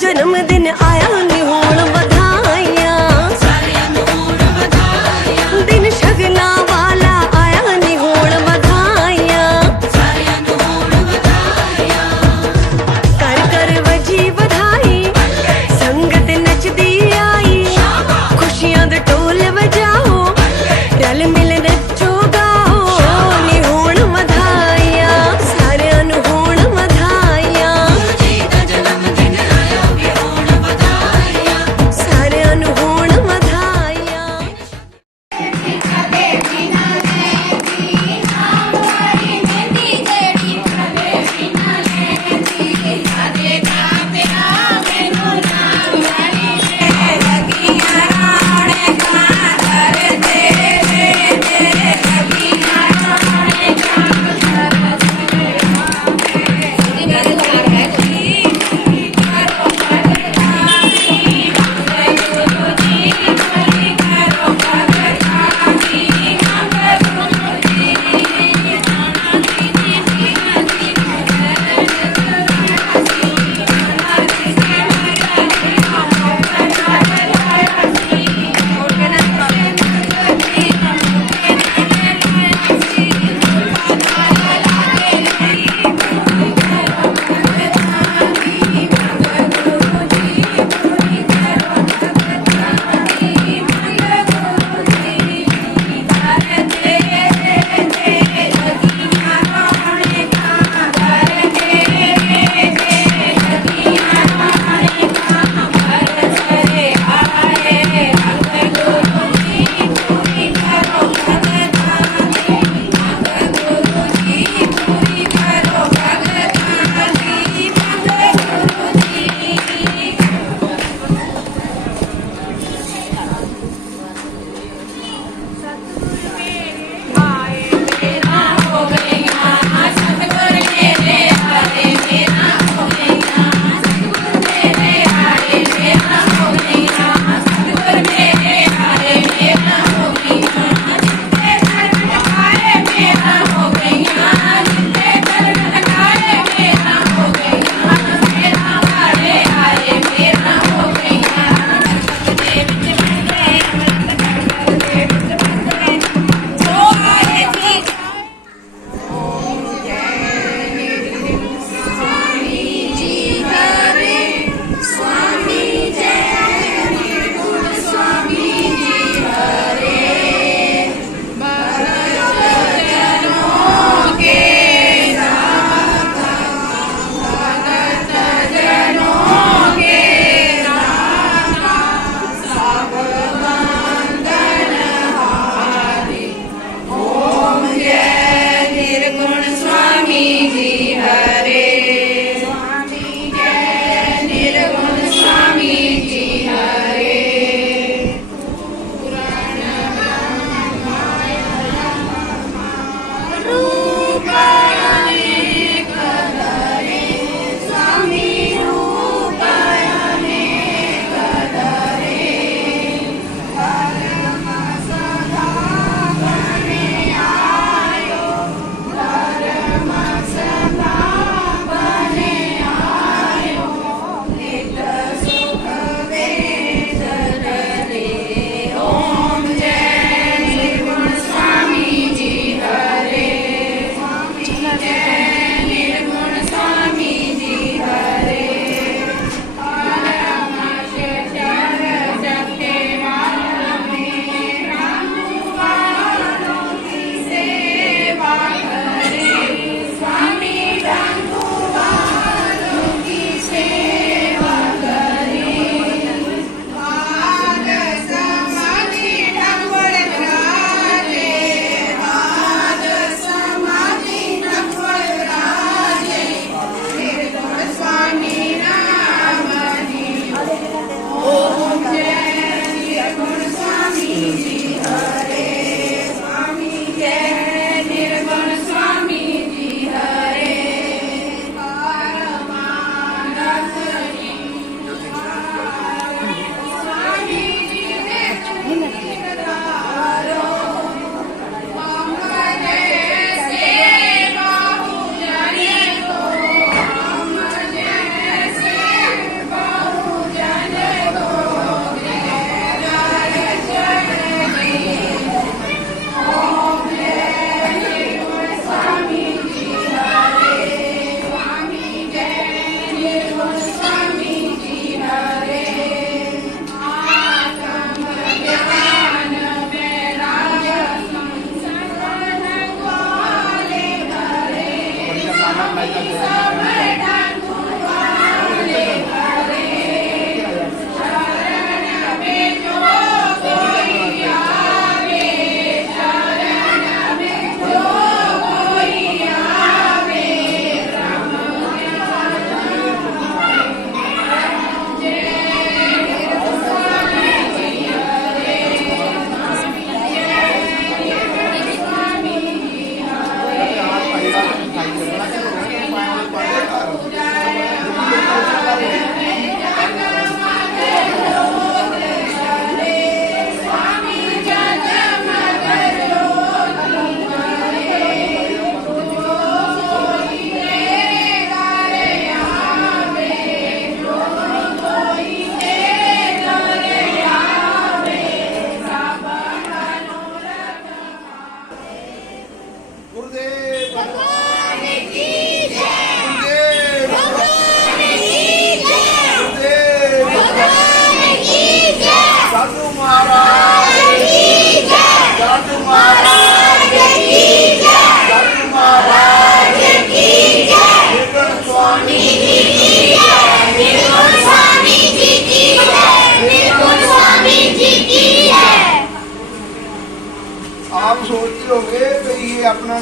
जन्म दिन आया नी होण बधाइयां, दिन शगना वाला आया नी होण बधाइयां, कर कर वजी बधाई संगत नचदी आई, खुशियां दे ढोल वजाओ रल मिल नचो गाओ नी होण बधाइयां, सारियां नू होण बधाइयां,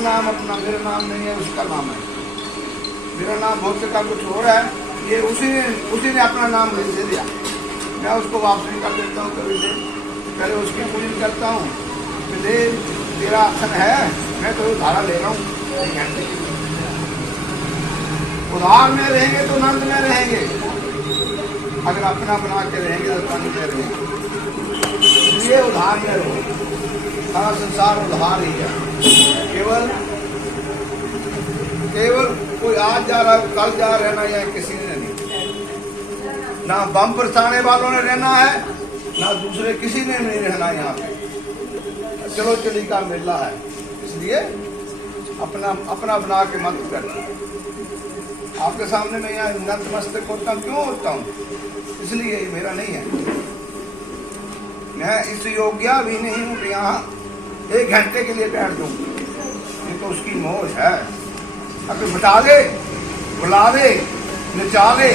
नाम अपना, मेरा नाम नहीं है, उसका नाम है। मेरा नाम भौतिक का कुछ हो रहा है, ये उसी ने अपना नाम ले दिया। मैं उसको वापस नहीं कर देता हूँ कभी से, पहले उसकी पूजन करता हूँ कि दे तेरा अक्षर है, मैं तो धारा ले रहा हूँ। उधार में रहेंगे तो नंद में रहेंगे, अगर अपना बना के रहेंगे तो पानी में रहेंगे। ये उधार में रहो, सारा संसार उधार ही है। केवल कोई आज जा रहा है, कल जा रहना या किसी ने नहीं। ना बम बरसाने वालों ने रहना है, ना दूसरे किसी ने नहीं रहना यहाँ पे। चलो चली का मेला है, इसलिए अपना अपना बना के मत करना। आपके सामने मैं यहाँ नतमस्तक होता हूँ, क्यों होता हूँ? इसलिए ये मेरा नहीं है। मैं इस योग्य भी नहीं हूँ कि यहाँ 1 घंटे के लिए बैठ दूँ, ये तो उसकी मौज है। अगर बता दे, बुला दे, नचा दे,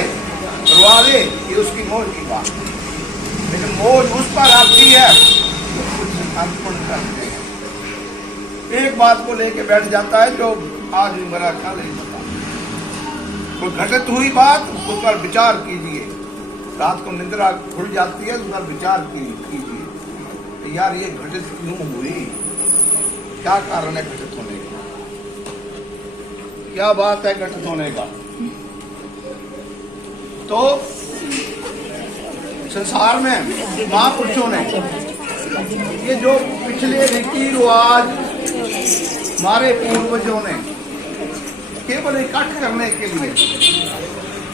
रुआ दे, ये उसकी मौज की बात। लेकिन मौज उस पर आती है अर्पण करते हैं। एक बात को लेके बैठ जाता है जो आज भी मेरा ख्याल नहीं पता। कोई घटित हुई बात, उस पर विचार कीजिए। रात को निद्रा खुल जाती है, उस पर विचार कीजिए, यार ये घटित क्यों हुई, क्या कारण है घटित होने का, क्या बात है घटित होने का। तो संसार में महापुरुषों ने ये जो पिछले रीति रिवाज हमारे पूर्वजों ने केवल इकट्ठ करने के लिए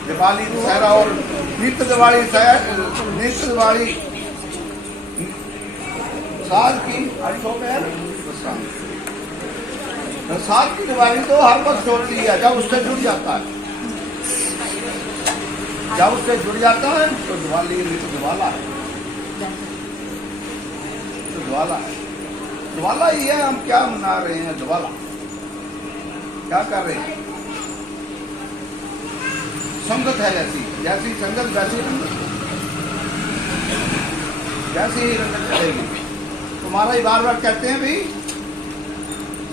दिवाली दशहरा और नित्य दिवाली साल की साल की दिवाली तो हर वक्त होती है जब उससे जुड़ जाता है। जब उससे जुड़ जाता है तो दिवाली नित्य दिवाला है, तो दिवाला है। दिवाला ही है, हम क्या मना रहे हैं? दिवाला क्या कर रहे हैं? संगत है, जैसी संगत वैसी रंगत, जैसी ही रंगत चलेगी। तुम्हारा ही बार बार कहते हैं भाई,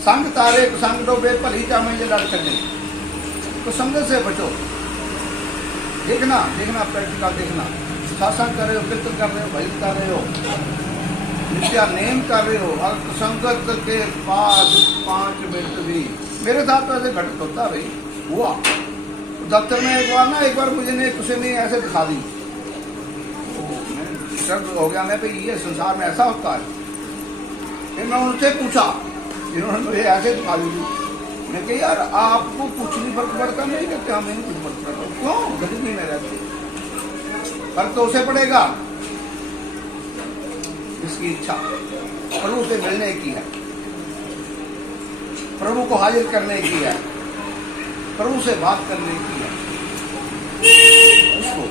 संग तारे संग डोबे भली जा में लड़ करने, तो संगत से बचो। देखना प्रैक्टिकल देखना, सत्संग कर रहे हो, कीर्तन कर रहे हो, भजन कर रहे हो, नित्या नेम कर रहे हो, और संगत के पास 5 मिनट भी मेरे साथ तो ऐसे घटित होता भाई हुआ। दफ्तर में एक बार मुझे ने किसी ने ऐसे दिखा दी, शर्त हो गया मैं भाई ये संसार में ऐसा होता है। फिर मैं उनसे पूछा, जिन्होंने मुझे ऐसे दिखा दी, मैं कही यार आपको कुछ नहीं फर्क पड़ता? नहीं कहते हमें नहीं कुछ फर्क पड़ता। क्यों? गरीबी में रहते, फर्क तो उसे पड़ेगा इसकी इच्छा प्रभु से मिलने की है, प्रभु को हाजिर करने की है, प्रभु से बात करने की है। उसको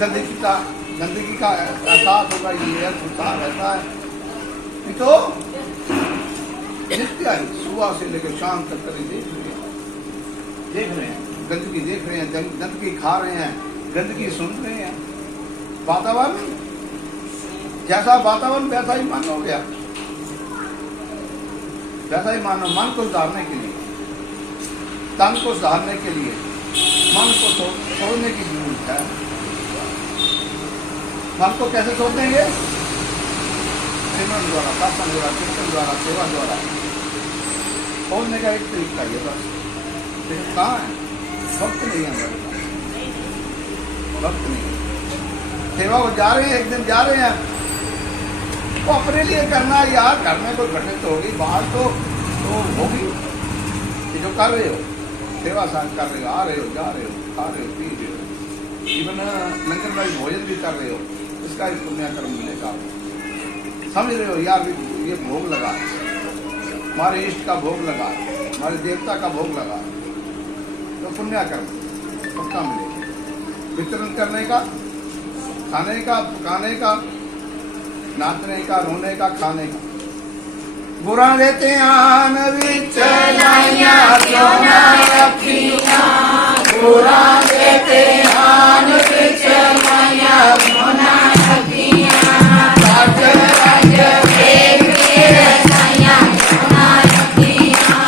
गंदगी का एहसास होगा, ये संसार ऐसा है। तो नित्य सुबह से लेकर शाम तक कभी देख रहे हैं, गंदगी देख रहे हैं, गंदगी खा रहे हैं, गंदगी सुन रहे हैं। वातावरण जैसा वातावरण वैसा ही मन हो गया, वैसा ही मानो। मन को सुधारने के लिए, तन को सुधारने के लिए मन को छोड़ने की जरूरत है। मन को कैसे छोड़ देंगे? सिमरन द्वारा, सत्संग द्वारा, कीर्तन द्वारा, सेवा द्वारा छोड़ने का एक तरीका ये बस। लेकिन कहाँ है? वक्त नहीं है हमारे पास, वक्त नहीं। सेवा को जा रहे हैं, एक दिन जा रहे हैं, वो अपने लिए करना है यार। घर में कोई घटित होगी, बाहर तो होगी। ये जो कर रहे हो, सेवा साथ कर रहे हो, आ रहे हो, जा रहे हो, खा रहे हो, पी रहे हो, इवन लंगर में भोजन भी कर रहे हो, इसका ही पुण्य कर्म मिलेगा। समझ रहे हो यार, ये भोग लगा, हमारे इष्ट का भोग लगा, हमारे देवता का भोग लगा, तो पुण्य कर्म पक्का मिलेगा। वितरण करने का, खाने का, पकाने का, नाचने का, रोने का, खाने का। बुरा देते आन विचलाया क्यों ना रखिया, बुरा देते आन विचलाया क्यों ना रखिया, राज राज देख के रसाया क्यों ना रखिया,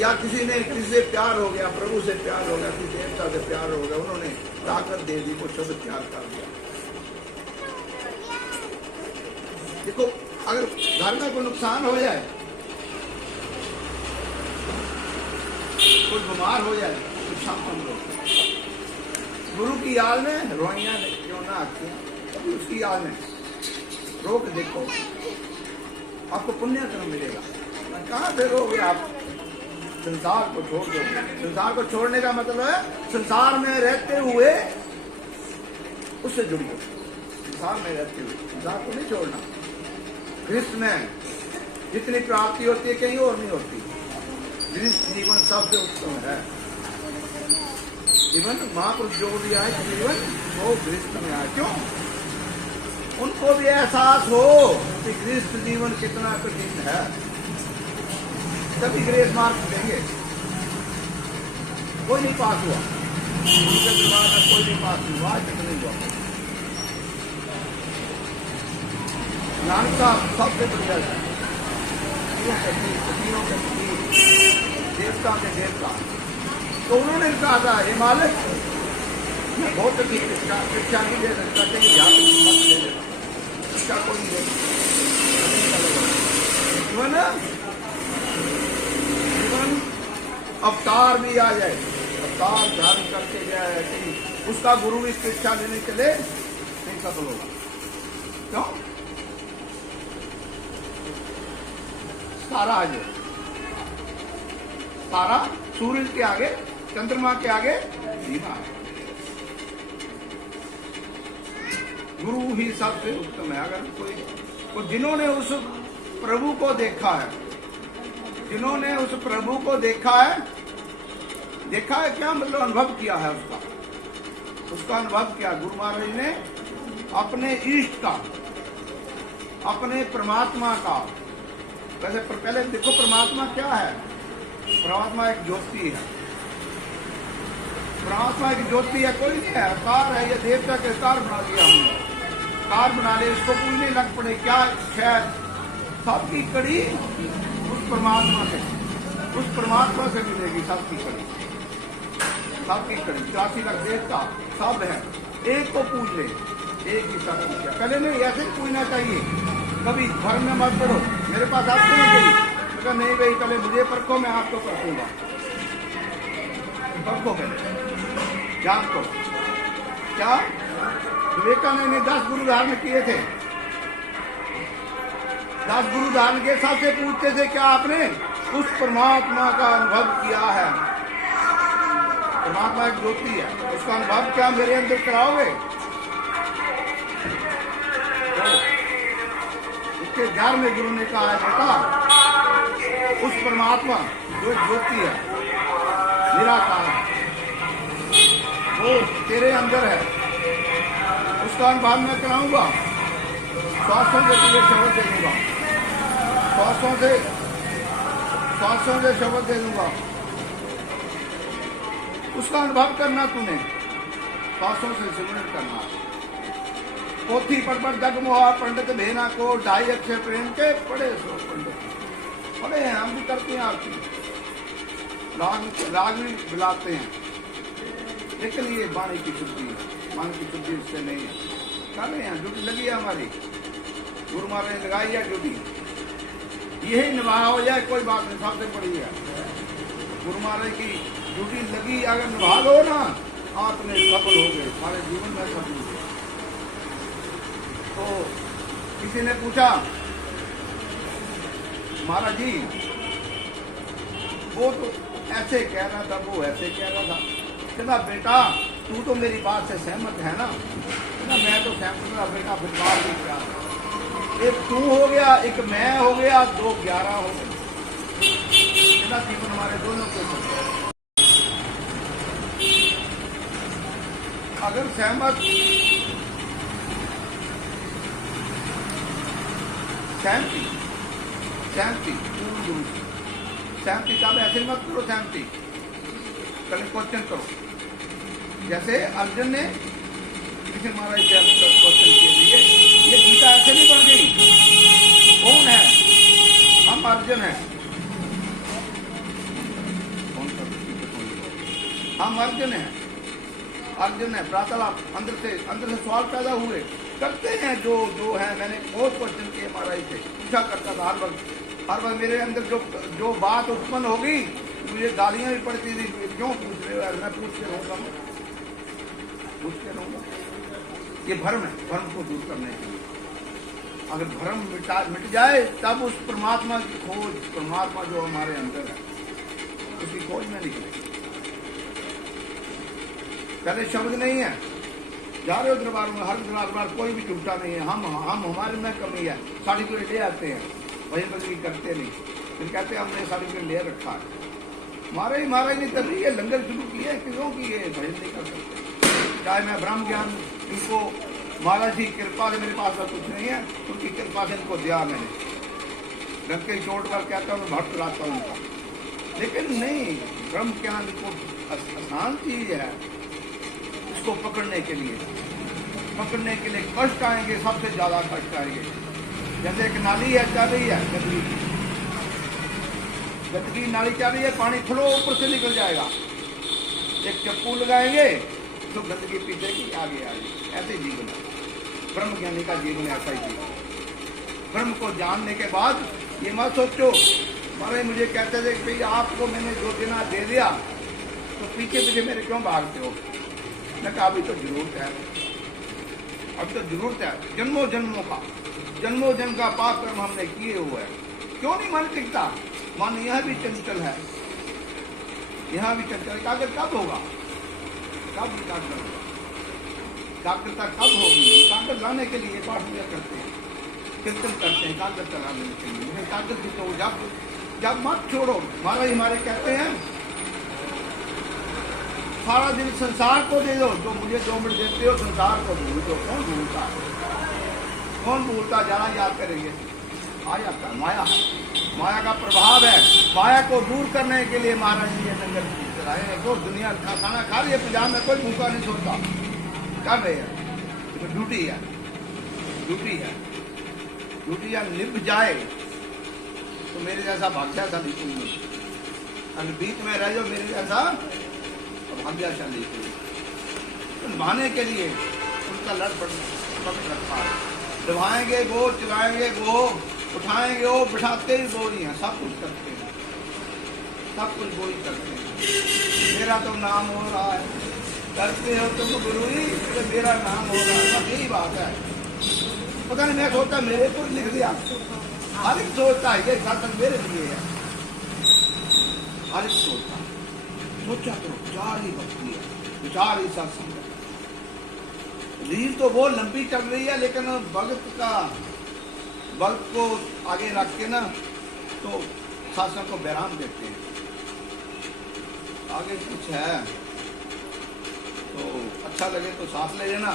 या किसी ने किसी से प्यार हो गया, प्रभु से प्यार हो गया, किसी देवता से प्यार हो गया, उन्होंने ताकत दे दी, वो शुद्ध प्यार कर दिया। देखो अगर घर में कोई नुकसान हो जाए, कोई बीमार हो जाए तो शांत लो। गुरु की याद में रोइयां क्यों ना आती हैं, कभी उसकी याद में रोक देखो, आपको पुण्य कर्म मिलेगा। कहाँ से रोगे आप? संसार को छोड़ दो। संसार को छोड़ने का मतलब है संसार में रहते हुए उससे जुड़िए। संसार में रहते हुए संसार को नहीं छोड़ना। कृष्ण में जितनी प्राप्ति होती है कहीं और नहीं होती। गृहस्थ जीवन सबसे उत्तम है। जीवन महापुरुष जो भी आए जीवन वो गृहस्थ में आए। क्यों? उनको भी एहसास हो कि गृहस्थ जीवन कितना कठिन है, तभी ग्रेस मार्क देंगे। कोई नहीं पास हुआ, उनके दरबार में कोई नहीं पास हुआ, आज तक नहीं हुआ। नानक साहब सबसे बढ़िया है, तीनों के देवता के देवता। तो उन्होंने कहा था, हे मालिक मैं बहुत अच्छी शिक्षा नहीं दे सकता, कहीं ध्यान मत दे देना, शिक्षा को नहीं दे जीवन अवतार भी आ जाए, अवतार धारण करके जाए, कि उसका गुरु भी शिक्षा लेने चले नहीं सफल होगा। क्यों? तारा है, तारा सूरज के आगे, चंद्रमा के आगे धीमा है। गुरु ही सबसे उत्तम है। अगर कोई जिन्होंने उस प्रभु को देखा है, जिन्होंने उस प्रभु को देखा है क्या मतलब अनुभव किया है उसका अनुभव किया। गुरु महाराज ने अपने इष्ट का, अपने परमात्मा का, वैसे पहले देखो परमात्मा क्या है। परमात्मा एक ज्योति है। परमात्मा एक ज्योति है, कोई नहीं है, कार है। ये देवता के कार बना दिया हमने, कार बना ले, इसको पूजने लग पड़े, क्या शायद सबकी कड़ी उस परमात्मा से, उस परमात्मा से मिलेगी। सबकी कड़ी, सबकी कड़ी 84 लाख देवता सब है, एक को पूज ले, एक ही सब कुछ है। पहले नहीं, ऐसे ही पूजना चाहिए। कभी घर में मत पढ़ो, मेरे पास आपको नहीं चाहिए, तो नहीं भाई पहले मुझे परखो, मैं आपको परखूंगा। परखो पहले, जान को क्या विवेकानंद ने 10 गुरु धारण किए थे। 10 गुरु धारण के सबसे पूछते थे क्या आपने उस परमात्मा का अनुभव किया है? परमात्मा एक ज्योति है, उसका अनुभव क्या मेरे अंदर कराओगे? उसके 11वें गुरु ने कहा है बेटा, उस परमात्मा जो ज्योति है, निराकार है, वो तेरे अंदर है, उसका अनुभव मैं कराऊंगा। श्वासों से तुझे शब्द दे दूंगा, श्वासों से शब्द दे दूंगा। उसका अनुभव करना तूने, श्वासों से सिमरन करना। पोथी पढ़ जगमोहा पंडित भेना को 2.5 अक्षर प्रेम के पढ़े सो पंडित। पढ़े हैं, हम भी करते हैं आरती, राग भी बुलाते हैं, लेकिन ये वाणी की शुद्धि है, वाणी की शुद्धि इससे नहीं है। कर रहे हैं, ड्यूटी लगी है हमारी, गुरु महाराज ने लगाई है ड्यूटी, यही निभा हो जाए कोई बात नहीं, सबसे बड़ी है। गुरु महाराज की ड्यूटी लगी, अगर निभा लो ना, आपने सफल हो गए, हमारे जीवन में सफल हो गए। तो किसी ने पूछा, महाराज जी वो तो ऐसे कह रहा था, वो ऐसे कह रहा था। कहना बेटा तू तो मेरी बात से सहमत है ना? कहना मैं तो सहमत था बेटा, फिर बात भी क्या, एक तू हो गया, एक मैं हो गया, 2 11 हो गए। कहना जीवन हमारे दोनों के अगर सहमति तब ऐसे मत करो, सहमति कल क्वेश्चन करो। जैसे अर्जुन ने कृष्ण महाराज से क्वेश्चन के लिए, ये गीता ऐसे नहीं बन गई, कौन है? हम अर्जुन हैं, अर्जुन है, अर्जुन है, वार्तालाप अंदर से सवाल पैदा हुए करते हैं जो है। मैंने बहुत क्वेश्चन किए महाराज से, पूछा करता था हर वक्त मेरे अंदर जो बात उत्पन्न होगी मुझे गालियां भी पड़ती थी, क्यों पूछ रहे हो यार, मैं पूछते रहूँगा। ये भ्रम है, भ्रम को दूर करने के लिए अगर भ्रम मिट जाए तब उस परमात्मा की खोज, परमात्मा जो हमारे अंदर है उसकी खोज में निकलेगी। पहले शब्द नहीं है, जा रहे हो दरबार में, हर दरबार कोई भी झूठा नहीं है, हम हमारे में कमी है, सर्टिफिकेट ले आते हैं, वही बदली करते नहीं, फिर कहते हैं हमने सर्टिफिकेट ले रखा है। महाराज ने तभी ये लंगर शुरू किया, क्यों किए भजन नहीं कर सकते। चाहे मैं ब्रह्म ज्ञान इनको महाराज की कृपा से, मेरे पास कुछ नहीं है, उनकी कृपा से इनको दिया मैंने, डंके छोड़ कर कहता हूँ भक्त लाता हूँ उनका, लेकिन नहीं, ब्रह्म ज्ञान को आसान चीज है, इसको पकड़ने के लिए कष्ट आएंगे, सबसे ज्यादा कष्ट आएंगे। जैसे एक नाली है चल रही है, गंदगी नाली चल रही है, पानी फ्लो ऊपर से निकल जाएगा, एक चप्पू लगाएंगे तो गंदगी पीछे की आगे आएगी। ऐसे जीवन है ब्रह्म ज्ञानी का जीवन, ऐसा ही जीवन। ब्रह्म को जानने के बाद ये मत सोचो, महाराज मुझे कहते थे कि भाई आपको मैंने 2 दिन दे दिया तो पीछे पीछे मेरे क्यों भागते हो। मैं कहा अभी तो जरूरत है, अभी तो जरूरत है, जन्मों जन्म का पाप कर्म हमने किए हुए हैं, क्यों नहीं मन टिकता। मन यहाँ भी चंचल है, यहाँ भी चंचल है। कब होगा, कब काग्रता कब होगी। कागज लाने के लिए पाठ पूजा करते हैं, कीर्तन करते हैं, कागज चलाने के लिए। कागज की तो जब मत छोड़ो। महाराज हमारे कहते हैं सारा दिन संसार को दे दो, जो मुझे 2 मिनट देते हो संसार को भूल दो। कौन भूलता, ज्यादा याद करेंगे। आ जाता माया का प्रभाव है। माया को दूर करने के लिए महाराज जी ये लंगर चलाए हैं। तो दुनिया खाना खा रही है, पंजाब में कोई भूखा नहीं सोता, कर रहे हैं, तो ड्यूटी है, निभ जाए तो मेरे जैसा भाग्यशाली कोई नहीं। अगर बीच में रह जाओ मेरे जैसा भाग्यशाली कोई। निभाने के लिए उनका लड़ पकड़ रखा है। दबाएंगे वो, चलाएंगे वो, उठाएंगे वो, बिठाते ही वो ही हैं, सब कुछ करते हैं, सब कुछ वो ही करते हैं। मेरा तो नाम हो रहा है, करते हो तुम गुरु ही, तो मेरा नाम हो रहा है, यही बात है। पता नहीं, मैं सोचता मेरे को लिख दिया, हर एक सोचता है ये शासन मेरे लिए है, हर एक सोचता सोचा करो। विचार ही भक्ति है, विचार ही सत्संग है। रील तो वो लंबी चल रही है, लेकिन भगत को आगे रख के ना तो शासन को बैराम देते हैं। आगे कुछ है तो अच्छा लगे तो साथ ले लेना,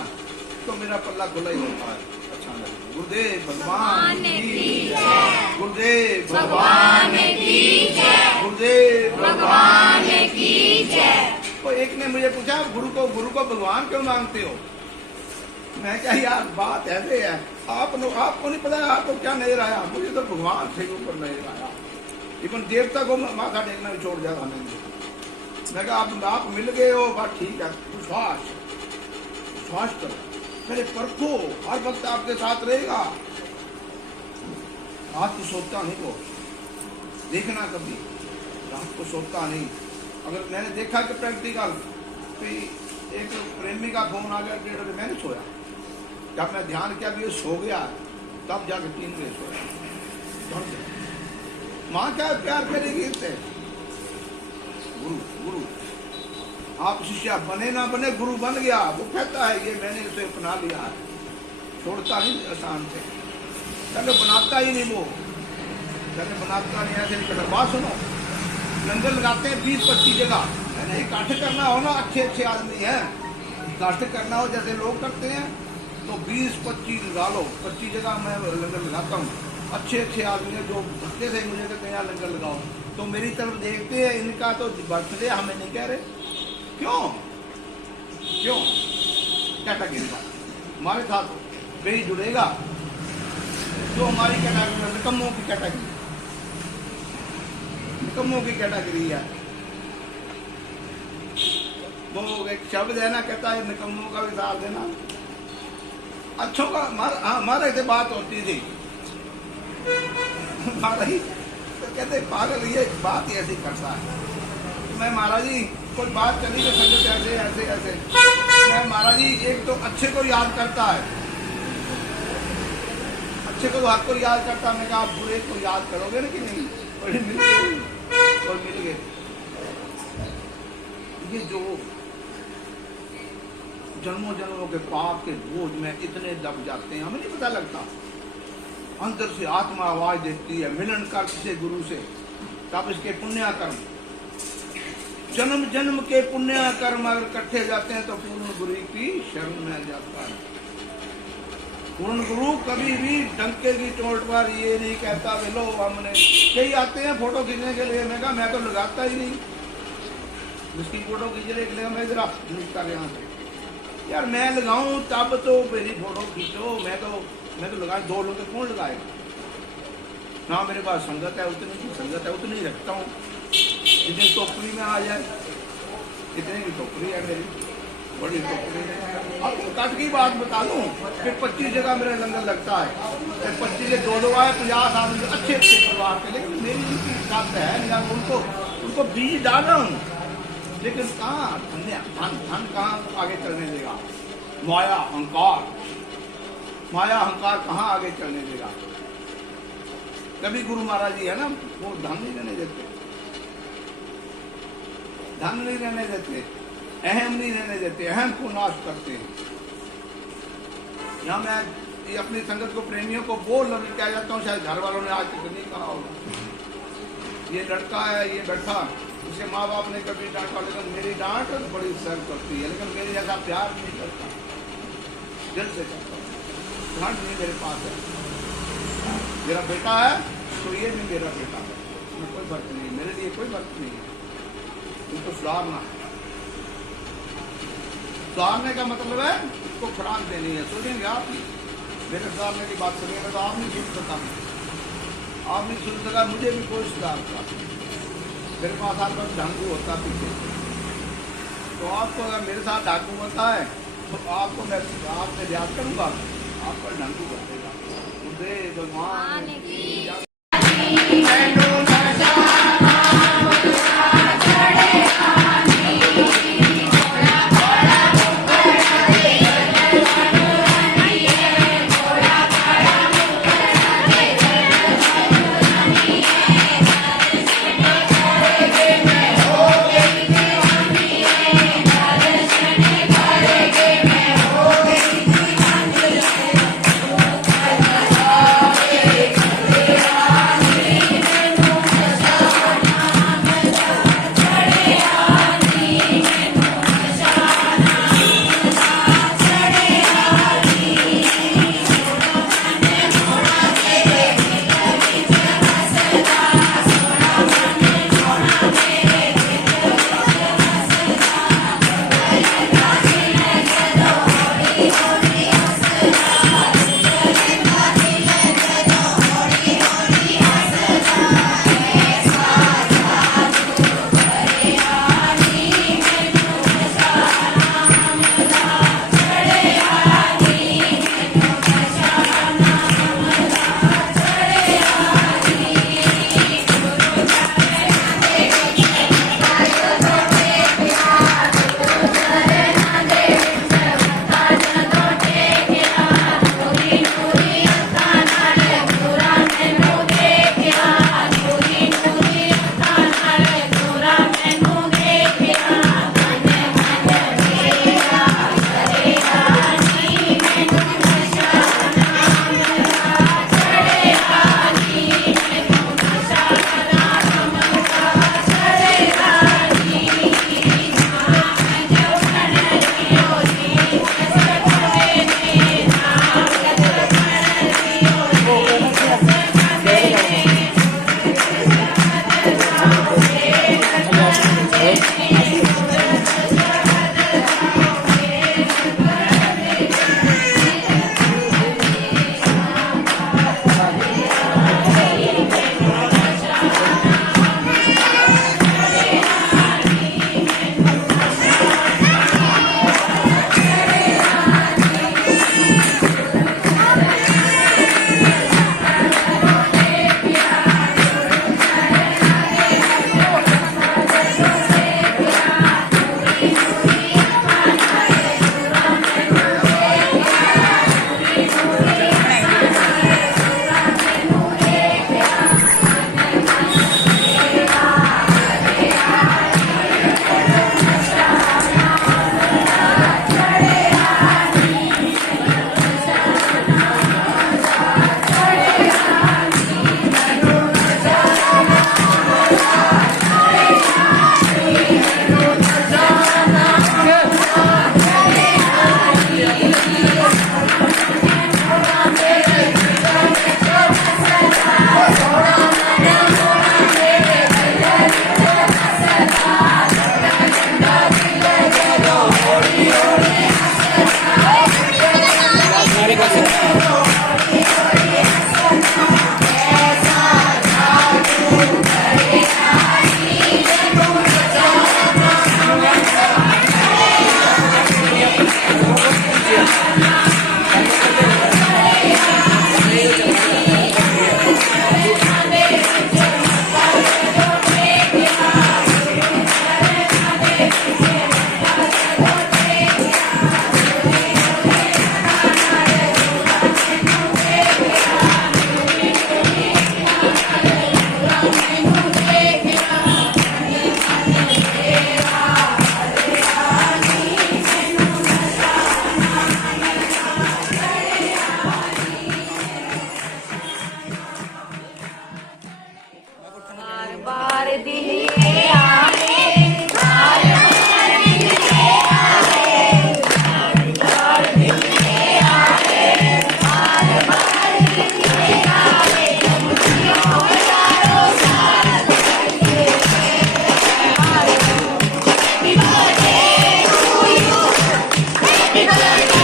तो मेरा पल्ला खुला ही होता है, अच्छा लगे। गुरुदेव भगवान की जय, गुरुदेव भगवान की जय, गुरुदेव भगवान की जय। तो एक ने मुझे पूछा गुरु को भगवान क्यों मांगते हो। मैं क्या यार, बात ऐसे है, आपको नहीं पता आपको क्या नजर आया, मुझे तो भगवान से ऊपर नजर आया। इवन देवता को माथा टेकना भी छोड़ दिया था मैंने। मैं कहा आप मिल गए हो, बात ठीक है, विश्वास करो, मेरे परखो, हर वक्त आपके साथ रहेगा। रात को सोचता नहीं, को देखना कभी रात को सोचता नहीं। अगर मैंने देखा कि प्रैक्टिकल एक प्रेमी का फोन आ गया 1:30 बजे, मैंने सोया, जब मैं ध्यान किया भी सो गया, तब जाकर 3 बजे सोया। माँ क्या प्यार करेगी इससे। गुरु आप शिष्य बने ना बने, गुरु बन गया, वो कहता है ये मैंने उसे अपना लिया है, छोड़ता नहीं आसान से। पहले बनाता ही नहीं, वो पहले बनाता नहीं, ऐसे नहीं करता। बात सुनो, लंगर लगाते हैं 20-25 जगह। मैंने इकट्ठ करना हो ना, अच्छे आदमी हैं, इकट्ठ करना हो जैसे लोग करते हैं तो 20-25 लगा लो। 25 जगह मैं लंगर लगाता हूँ। अच्छे आदमी हैं जो भक्ते से मुझे कहते हैं यहाँ लंगर लगाओ, तो मेरी तरफ देखते हैं, इनका तो बर्थडे हमें नहीं कह रहे। क्यों कैटेगरी का हमारे साथ वही जुड़ेगा जो हमारी कैटेगरी, निकम्मों की कैटेगरी है। वो एक शब्द है ना, कहता है निकम्मों का भी साथ देना, अच्छों का। हमारे से बात होती थी महाराज जी, तो कहते पागल ये बात ही ऐसी करता है। मैं महाराज जी कोई बात चली तो संगत ऐसे ऐसे ऐसे, मैं महाराज जी एक तो अच्छे को याद करता है, अच्छे को हक को याद करता है। मैं कहा आप बुरे को याद करोगे ना कि नहीं, और मिल गए। ये जो जन्मों जन्मों के पाप के बोझ में इतने दब जाते हैं, हमें नहीं पता लगता। अंदर से आत्मा आवाज देती है, मिलन कर से गुरु से, तब इसके पुण्य कर्म, जन्म जन्म के पुण्य कर्म अगर इकट्ठे जाते हैं तो पूर्ण गुरु की शरण में जाता है। पूर्ण गुरु कभी भी डंके की चोट पर ये नहीं कहता वे लो हमने, कई आते हैं फोटो खींचने के लिए, मैं कहा मैं तो लगाता ही नहीं, जिसकी फोटो खींच रहे के लिए मैं जरा कर यहाँ से यार मैं लगाऊं तब तो मेरी फोटो खींचो, मैं तो लगा, दो लोग कौन लगाएगा ना, मेरे पास संगत है उतनी की संगत है उतनी ही रखता हूँ, जितनी टोकरी में आ जाए, इतनी की टोकरी है मेरी, बड़ी टोकरी है। अब कट की बात बता दूं कि 25 जगह मेरा लंगर लगता है, 25 से 2 लोग आए, 50 आदमी अच्छे अच्छे परिवार के, लेकिन मेरी उनकी बात है उनको बीज डाल रहा हूँ, लेकिन कहाँ धन कहाँ आगे चलने देगा, माया अहंकार कहाँ आगे चलने देगा। कभी गुरु महाराज जी है ना, वो धन नहीं रहने देते, धन नहीं रहने देते, अहम नहीं रहने देते, अहम को नाश करते हैं। यहाँ मैं ये अपनी संगत को, प्रेमियों को बोल क्या जाता हूँ, शायद घर वालों ने आज तक नहीं कहा होगा। ये लड़का है, ये बैठा, उसके माँ बाप ने कभी डांटा, लेकिन मेरी डांट बड़ी सर करती है, लेकिन मेरे जैसा प्यार नहीं करता, दिल से करता, डांट नहीं मेरे पास है। मेरा बेटा है तो ये भी मेरा बेटा है, इसमें कोई फर्क नहीं, मेरे लिए कोई फर्क नहीं है। उनको सुधारना है, सुधारने का मतलब है उसको खुराक देनी है। सुनेंगे आप मेरे सुधारने की बात सुनेंगे तो आप नहीं सुन सकता, आप नहीं सुन सका, मुझे भी कोई सुधारता, मेरे पास आपका ढांकू होता पीछे, तो आपको अगर मेरे साथ ढांकू होता है तो आपको मैं आपसे याद करूँगा, आपका ढांकू कर देगा। भगवान दिले आवे हार भर दिले आवे लाड़ दिले आवे हार भर दिले आवे खुशियों हजारों साल करके हार happy birthday to you happy birthday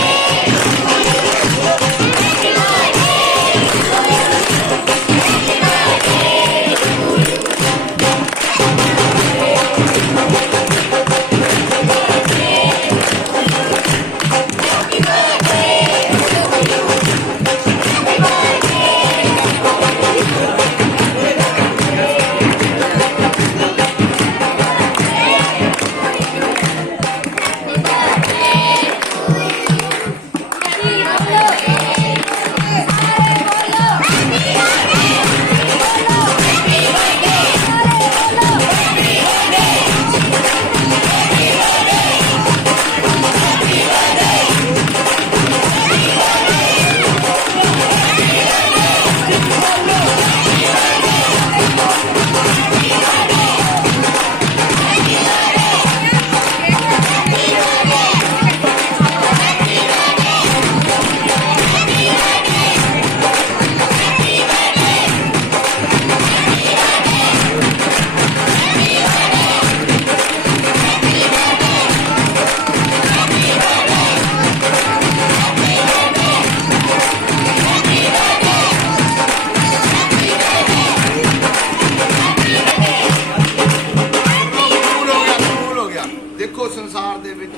देखो संसार दे विच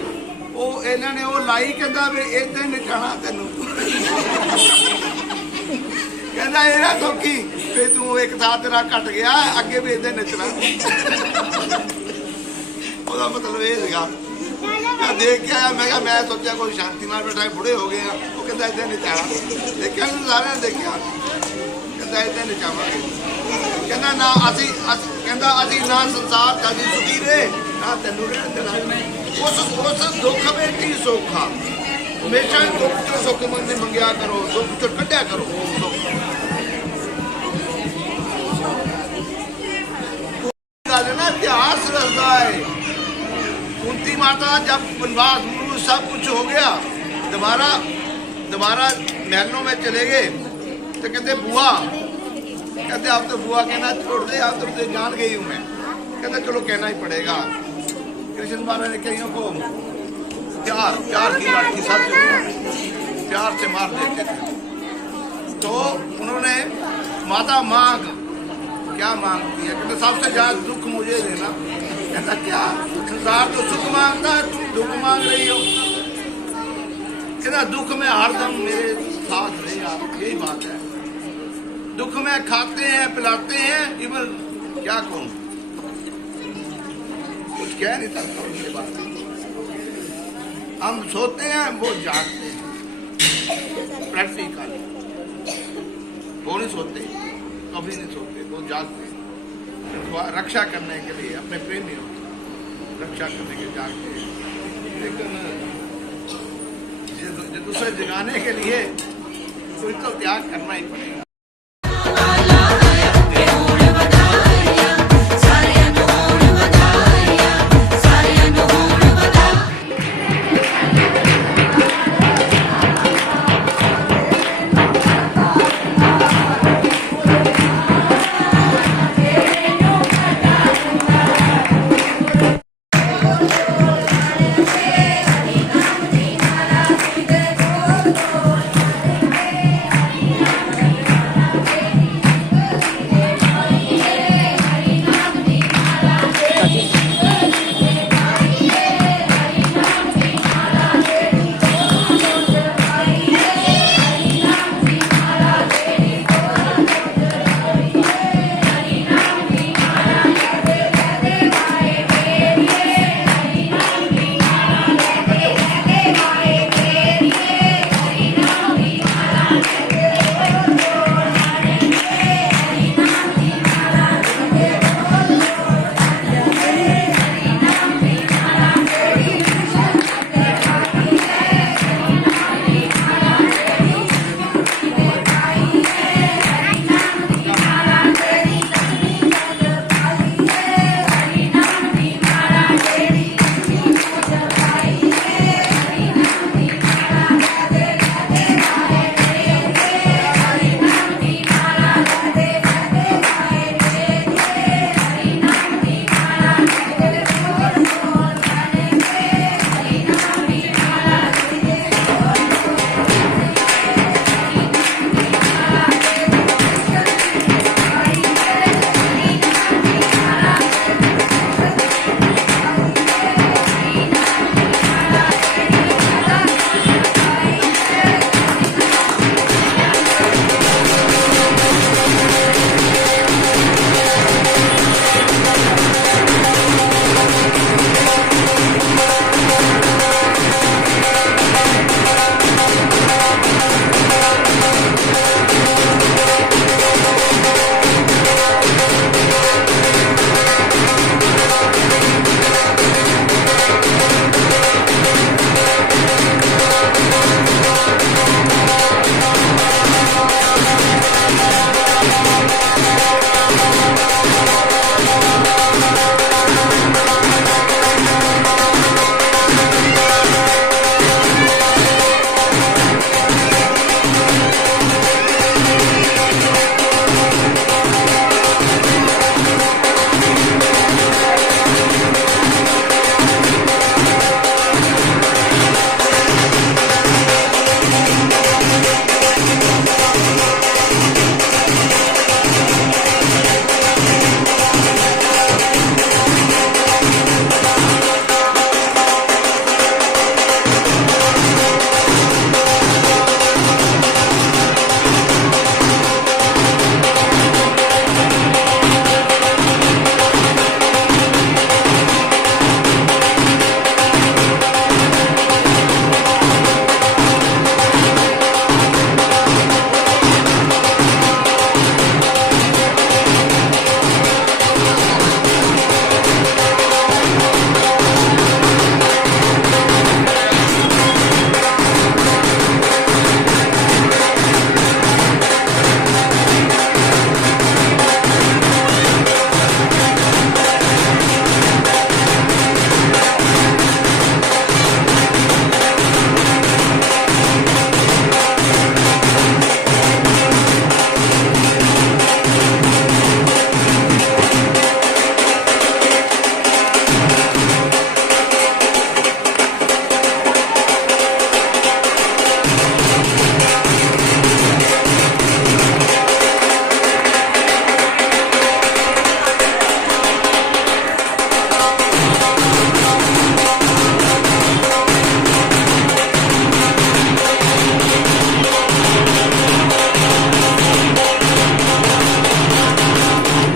ओ इन्हां ने ओ लाई कहंदा वे इदां नचाणा तैनूं कहंदा एरा तो की वे तू एक था तेरा घट गया अगे भी इदां नचना ओदा मतलब ये सीगा मैं देख के आया मैं कहा मैं सोचा कोई शांति नाल बैठा बुढ़े हो गए वो कहंदा इदां नचाणा देखिया सारे देखिया कहंदा इदां नचावांगे कहंदा ना असी कहंदा असी ना संसार च असी सुखी रहे ना तेनू रहन देना उस दुख में की सुख आ हमेशा दुख चो सुख मंग मंगया करो दुख चो कढ़िया करो गल ना इतिहास रखता है कुंती माता जब वनवास सब कुछ हो गया दोबारा महलों में चले गए तो कहते बुआ कहते आप तो बुआ कहना छोड़ दे आप तो जान गई हूं मैं कहते चलो कहना ही पड़ेगा कृष्ण महाराज ने कईयों को प्यार की लाठी सब प्यार से मार देते थे तो उन्होंने माता मांग क्या मांगती है कहते सबसे ज्यादा दुख मुझे देना कहता क्या संसार तो सुख मांगता है तुम दुख मांग रही हो कहता दुख में हरदम मेरे साथ रहे आप यही बात है दुख में खाते हैं पिलाते हैं इवन क्या कहूं कुछ कह नहीं सकता उनके बात हम सोते हैं वो जागते हैं प्रैक्टिकल वो नहीं सोते कभी नहीं सोते वो जागते हैं रक्षा करने के लिए अपने प्रेमियों की रक्षा करने के जागते हैं लेकिन दूसरे जगाने के लिए कुछ तो त्याग करना ही पड़ेगा।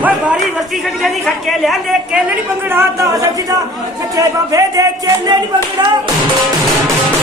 ਓਏ ਬਾਰੀ ਵਰਤੀ ਖਟਕੇ ਦੀ ਖਟਕੇ ਲਿਆਂਦੇ ਕੇਲੇ ਨੀ ਬੰਗੜਾ ਤਾਂ ਸੱਚੀ ਦਾ ਸੱਚੇ ਬਾਬੇ ਦੇ ਚੇਲੇ ਨੀ ਬੰਗੜਾ